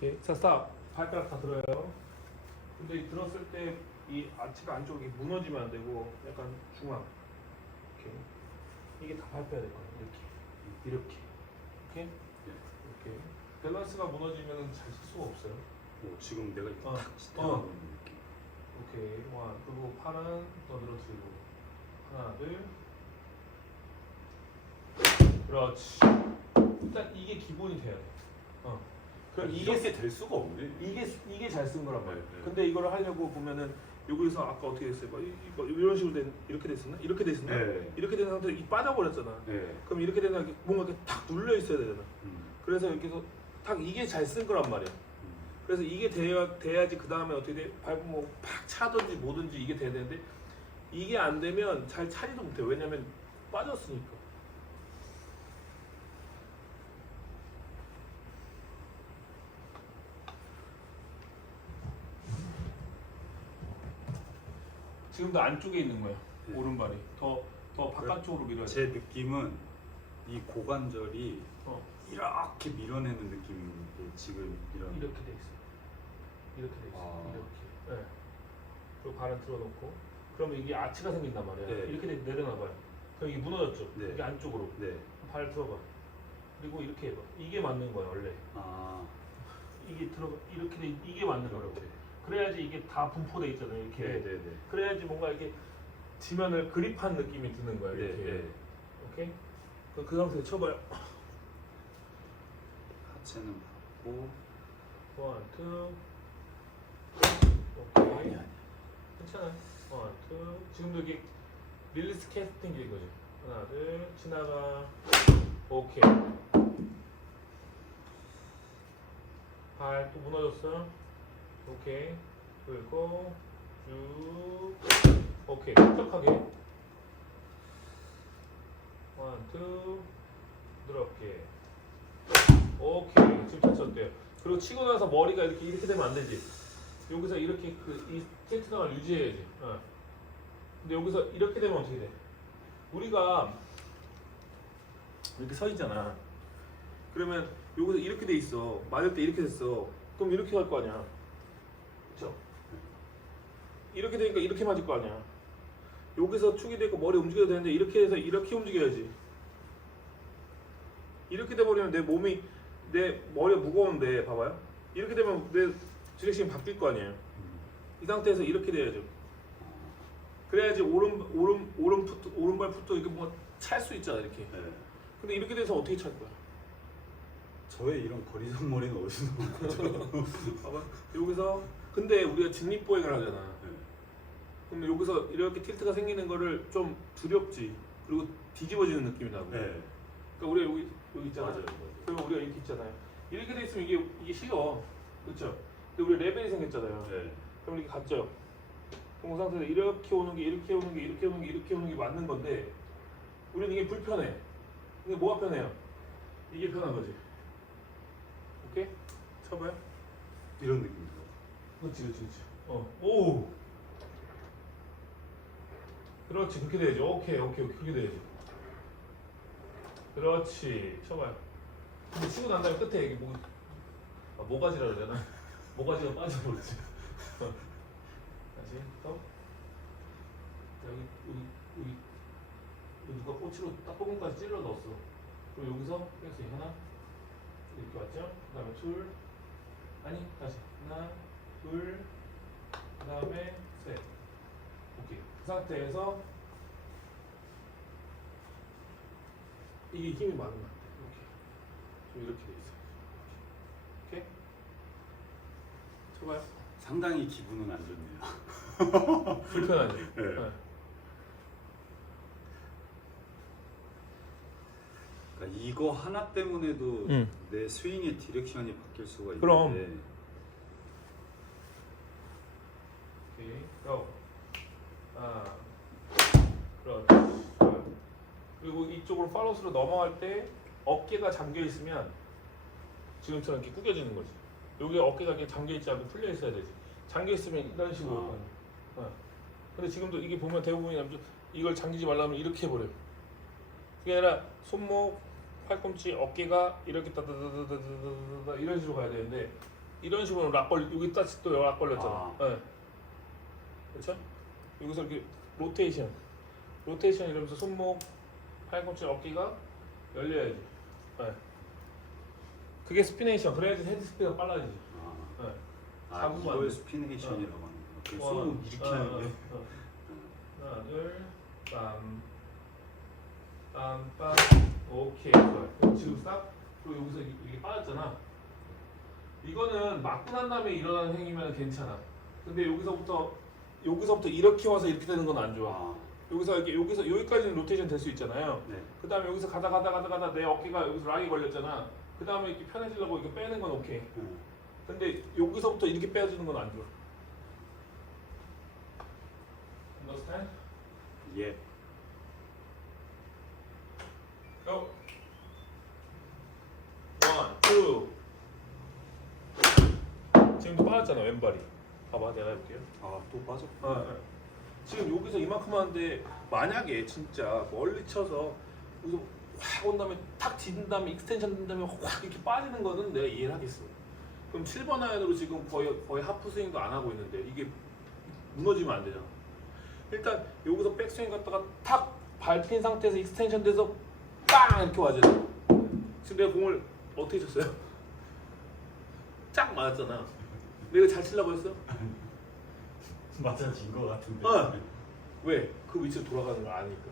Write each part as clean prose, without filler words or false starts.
오케이. 자, 스탑. 발가락 다 들어요. 근데 이 들었을 때 이 아치가 안쪽이 무너지면 안 되고 약간 중앙. 오케이. 이게 다 밟혀야 될 거야. 이렇게. 오케이. 이렇게. 밸런스가 무너지면 잘 쓸 수가 없어요. 지금 내가 이렇게 탁 어. 스텝하고 있는 느낌. 오케이. 와. 그리고 팔은 더 늘어뜨리고. 하나, 둘. 그렇지. 일단 이게 기본이 돼야 돼. 그럼 이게 될 수가 없네. 이게 잘 쓴 거란 말이야. 네. 근데 이거를 하려고 보면은 여기서 아까 어떻게 됐어요? 뭐 이런 식으로 이렇게 됐었나? 이렇게 됐었나? 네. 이렇게 된 상태로 이 빠져버렸잖아. 네. 그럼 이렇게 되면 뭔가 이렇게 탁 눌려 있어야 되잖아. 음. 그래서 이렇게서 탁 이게 잘 쓴 거란 말이야. 그래서 이게 돼야지 그 다음에 어떻게 돼? 밟으면 뭐팍 차든지 뭐든지 이게 돼야 되는데 이게 안 되면 잘 차지도 못해. 왜냐면 빠졌으니까. 지금도 안쪽에 있는 거야. 네. 오른발이 더 바깥쪽으로 밀어야 돼. 제 느낌은 이 고관절이 어. 이렇게 밀어내는 느낌이 지금 이런. 이렇게 돼 있어. 이렇게 돼 있어. 아. 이렇게. 네. 그리고 발을 틀어놓고. 그러면 이게 아치가 생긴단 말이야. 네. 이렇게 내려놔봐요. 그럼 이게 무너졌죠. 네. 이게 안쪽으로. 네. 발 들어봐. 그리고 이렇게 해봐. 이게 맞는 거야 원래. 아. 이게 들어가 이렇게 돼 이게 맞는 거라고. 이렇게. 그래야지 이게 다 분포돼 있잖아요. 이렇게. 네네네. 그래야지 뭔가 이렇게 지면을 그립한 느낌이 드는 거야. 이렇게. 네. 오케이. 그 상태에 쳐봐요. 하체는 받고. 원, 투. 오케이. 괜찮아. 원, 투. 지금도 이게 릴리스 캐스팅 인 거지. 하나, 둘. 지나가. 오케이. 발 또 무너졌어. 오케이. 그리고 쭉. 오케이. 촉촉하게. 원, 투. 부드럽게. 오케이. 지금 터치 어때요? 그리고 치고 나서 머리가 이렇게 되면 안 되지. 여기서 이렇게 이 세트감을 유지해야지. 근데 여기서 이렇게 되면 어떻게 돼? 우리가 이렇게 서 있잖아. 그러면 여기서 이렇게 돼 있어. 맞을 때 이렇게 됐어. 그럼 이렇게 갈 거 아니야. 그렇죠? 이렇게 되니까 이렇게 맞을 거 아니야. 여기서 축이 되고 머리 움직여야 되는데 이렇게 해서 이렇게 움직여야지. 이렇게 돼버리면 내 머리가 무거운데 봐봐요. 이렇게 되면 내 디렉션이 바뀔 거 아니에요. 이 상태에서 이렇게 돼야죠. 그래야지 오른발 풋도 이렇게 뭔가 찰 수 있잖아 이렇게. 네. 근데 이렇게 돼서 어떻게 찰 거야? 저의 이런 거리선 머리는 어디서 나온 거죠? 봐봐. 여기서 근데 우리가 직립보행을 하잖아. 네. 그럼 여기서 이렇게 틸트가 생기는 거를 좀 두렵지. 그리고 뒤집어지는 느낌이 나고. 네. 그러니까 우리가 여기 있잖아. 맞아요. 그러면 우리가 이렇게 있잖아요. 이렇게 돼 있으면 이게 쉬워. 그렇죠? 근데 우리 레벨이 생겼잖아요. 네. 그럼 이렇게 갔죠. 그럼 그 상태에서 이렇게 오는 게 이렇게 오는 게 이렇게 오는 게 이렇게 오는 게 맞는 건데 우리는 이게 불편해. 근데 뭐가 편해요? 이게 편한 거지. 오케이? 쳐봐요. 이런 느낌이죠. 그렇지. 오. 그렇지. 그렇게 돼야지. 오케이. 그렇게 돼야지. 그렇지. 쳐봐요. 근데 치고 난 다음에 끝에 이게 모가지라 그러잖아. 모가지가 빠져버리지. 다시 또 여기 누가 꼬치로 딱구멍까지 찔러 넣었어. 그리고 여기서 뺐어요. 하나 이렇게 왔죠? 그 다음에 둘 아니 다시 하나 둘 그 다음에 셋. 오케이. 그 상태에서 이게 힘이 많으면 안 돼. 이렇게 좀 이렇게 돼 있어요. 오케이. 쳐봐요. 상당히 기분은 안 좋네요. 불편하죠. 네. 그러니까 이거 하나 때문에도 내 스윙의 디렉션이 바뀔 수가 있는데. 그럼. 오케이. 고. 그렇지. 그리고 이쪽으로 팔로스로 넘어갈 때 어깨가 잠겨 있으면 지금처럼 이렇게 구겨지는 거지. 여기 어깨가 이렇게 잠겨 있지 않고 풀려 있어야 되지. 잠겨 있으면 이런 식으로. 근데 지금도 이게 보면 대부분이 남자 이걸 잠기지 말라면 이렇게 해버려. 그게 아니라 손목, 팔꿈치, 어깨가 이렇게 따다다다다다다 이런 식으로 가야 되는데 이런 식으로 여기 다시 또 락 걸렸잖아. 아. 네. 그렇죠? 여기서 이렇게 로테이션 이러면서 손목, 팔꿈치, 어깨가 열려야지. 네. 그게 스피네이션. 그래야지 헤드 스피드가 빨라지지. 아, 네. 아 잡으면 안 이걸 돼. 스피네이션이라고 하는 거야. 그 와. 손 이렇게 하는 게. 하나, 둘, 빰. 오케이. 좋아요. 지금 스탑. 그리고 여기서 이게 빠졌잖아. 이거는 맞고 난 다음에 일어나는 행위면 괜찮아. 근데 여기서부터 이렇게 와서 이렇게 되는 건 안 좋아. 아, 여기서 여기까지는 로테이션 될 수 있잖아요. 네. 그 다음에 여기서 가다 내 어깨가 여기서 락이 걸렸잖아. 그 다음에 이렇게 편해지려고 이렇게 빼는 건 오케이. 근데 여기서부터 이렇게 빼주는 건 안 좋아. Understand? 예. Go. 1, 2. 지금도 빠졌잖아 왼발이. 봐봐 내가 해볼게요. 아, 또 빠져? 지금 여기서 이만큼 하는데 만약에 진짜 멀리 쳐서 여기서 확 온 다음에 탁 디딘 다음에 익스텐션 된 다음에 확 이렇게 빠지는 거는 내가 이해를 하겠어. 그럼 7번 아이언으로 지금 거의 하프 스윙도 안 하고 있는데 이게 무너지면 안 되잖아. 일단 여기서 백스윙 갔다가 탁 밟힌 상태에서 익스텐션 돼서 빵 이렇게 와줘야 돼. 지금 내가 공을 어떻게 쳤어요? 쫙 맞았잖아. 내가 잘 치려고 했어? 맞아진 거 같은데. 왜? 그 위치로 돌아가는 걸 아니까.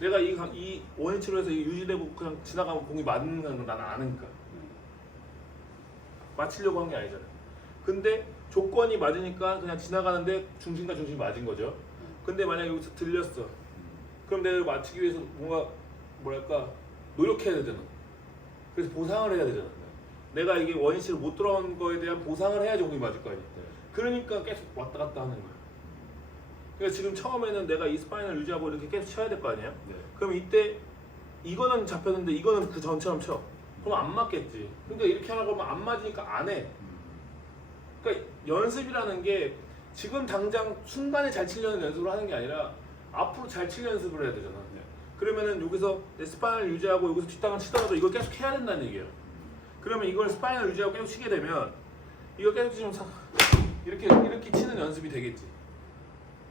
내가 이 원위치로 해서 유지되고 그냥 지나가면 공이 맞는 건 난 아니까. 맞추려고 한 게 아니잖아. 근데 조건이 맞으니까 그냥 지나가는데 중심과 중심이 맞은 거죠. 근데 만약에 여기서 들렸어. 그럼 내가 맞추기 위해서 뭔가 뭐랄까 노력해야 되잖아. 그래서 보상을 해야 되잖아. 내가 이게 원위치로 못 돌아온 거에 대한 보상을 해야지 공이 맞을 거 아니야. 그러니까 계속 왔다 갔다 하는 거야. 그러니까 지금 처음에는 내가 이 스파인을 유지하고 이렇게 계속 쳐야 될 거 아니야? 네. 그럼 이때 이거는 잡혔는데 이거는 그 전처럼 쳐. 그럼 안 맞겠지. 그러니까 이렇게 하라고 하면 안 맞으니까 안 해. 그러니까 연습이라는 게 지금 당장 순간에 잘 치려는 연습을 하는 게 아니라 앞으로 잘 칠 연습을 해야 되잖아. 그러면은 여기서 내 스파인을 유지하고 여기서 뒷땅을 치더라도 이걸 계속 해야 된다는 얘기야. 그러면 이걸 스파인을 유지하고 계속 치게 되면 이거 계속 치면 이렇게 치는 연습이 되겠지.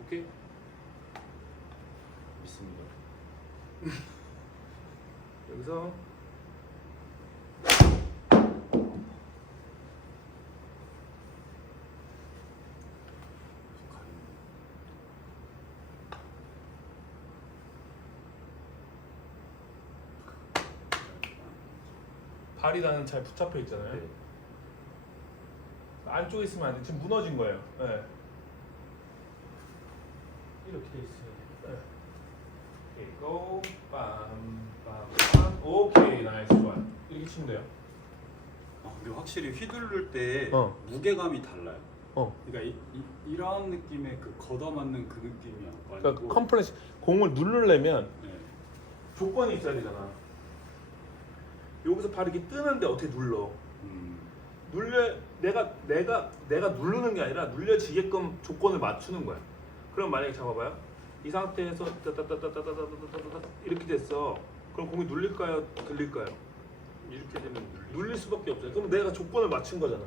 오케이? 믿습니다. 여기서 발이 나는 잘 붙잡혀 있잖아요. 네. 안쪽에 있으면 안 돼. 지금 무너진 거예요. 네. 이렇게 돼 있어요. 네. 오케이, 고, 빰. 오케이, 나이스, 좋아요. 이렇게 치면 돼요. 아, 근데 확실히 휘두를 때 무게감이 달라요. 어. 그러니까 이런 느낌의 그 걷어맞는 그 느낌이야. 그러니까 컴프레스 공을 누르려면 네. 조건이 있어야 되잖아. 여기서 발이 이렇게 뜨는데 어떻게 눌러? 내가 누르는 게 아니라 눌려지게끔 조건을 맞추는 거야. 그럼 만약에 잡아봐요. 이 상태에서 따따따따따따따따따 이렇게 됐어. 그럼 공이 눌릴까요? 들릴까요? 이렇게 되면 눌릴 수밖에 없어요. 그럼 내가 조건을 맞춘 거잖아.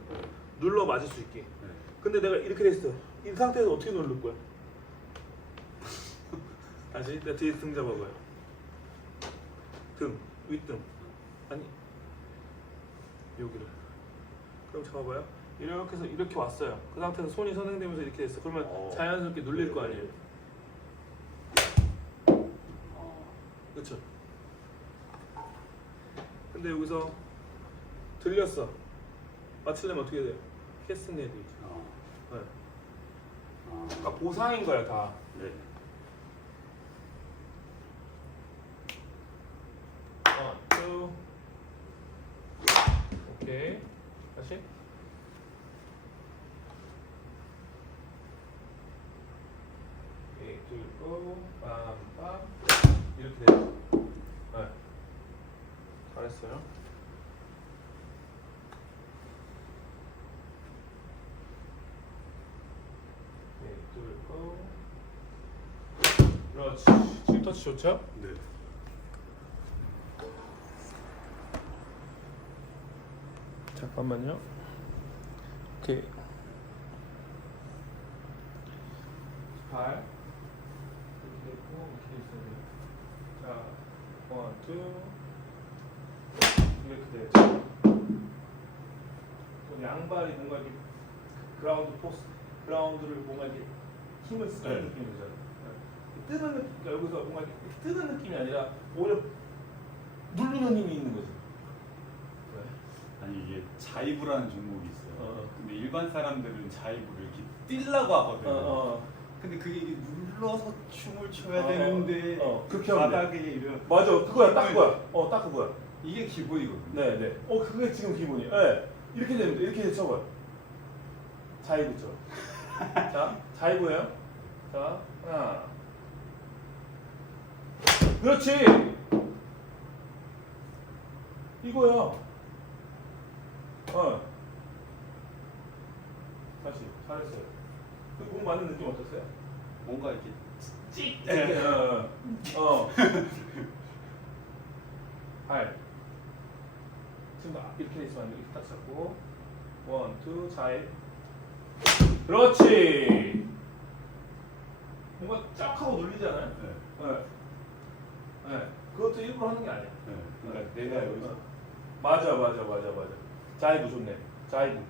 눌러 맞을 수 있게. 네. 근데 내가 이렇게 됐어. 이 상태에서 어떻게 누를 거야? 다시 내가 뒤에 등 잡아봐요. 등, 윗등. 아니 여기를. 그럼 잡아봐요. 이렇게 해서 이렇게 왔어요. 그 상태에서 손이 선행되면서 이렇게 됐어. 그러면 자연스럽게 눌릴 거 아니에요. 그렇죠. 근데 여기서 들렸어. 맞추려면 어떻게 돼요? 캐스팅 해야 되지. 네. 그러니까 보상인 거야 다. 네. 오케이. 다시. 들고 빰빰 이렇게 돼요. 네. 잘했어요. 들고 그렇지. 지금 터치 좋죠? 네. 잠깐만요. 오케이. 발 이렇게 됐고 이렇게 있어야 돼. 자, 원, 투 이렇게 돼. 또 양발이 뭔가 이렇게 그라운드를 뭔가 이렇게 힘을 쓰는 네. 느낌이 들잖아. 뜨는 느낌, 그러니까 여기서 뭔가 이렇게 뜨는 느낌이 아니라 오히려 누르는 힘이 있는 거지. 아니 이게 자이브라는 종목이 있어요. 어. 근데 일반 사람들은 자이브를 이렇게 뛰려고 하거든요. 근데 그게 이게 눌러서 춤을 춰야 되는데 그렇게 하면 돼. 바닥에 이런 맞아, 그거야, 딱 그거야. 딱 그거야. 이게 기본이거든요. 네, 네. 그게 지금 기본이에요. 네. 이렇게 됩니다. 이렇게 쳐봐요. 자이브죠. 자, 자이브예요. 자, 하나. 그렇지. 이거야. 다시 잘했어요. 공 맞는 느낌 어땠어요? 뭔가 이렇게 찍. 네. 이렇게. 발. 지금 이렇게 있으면 안 돼. 이렇게 딱 잡고. 원, 투, 자이. 그렇지. 뭔가 쫙 하고 눌리잖아요. 네. 네. 그것도 일부러 하는 게 아니야. 그러니까 내가 여기서 맞아. 자이브 좋네. 자이브.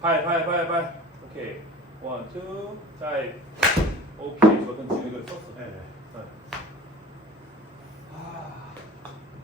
발. 오케이. 원, 투, 자이브. 오케이. 저는 지금 이걸 썼어. 네. 아,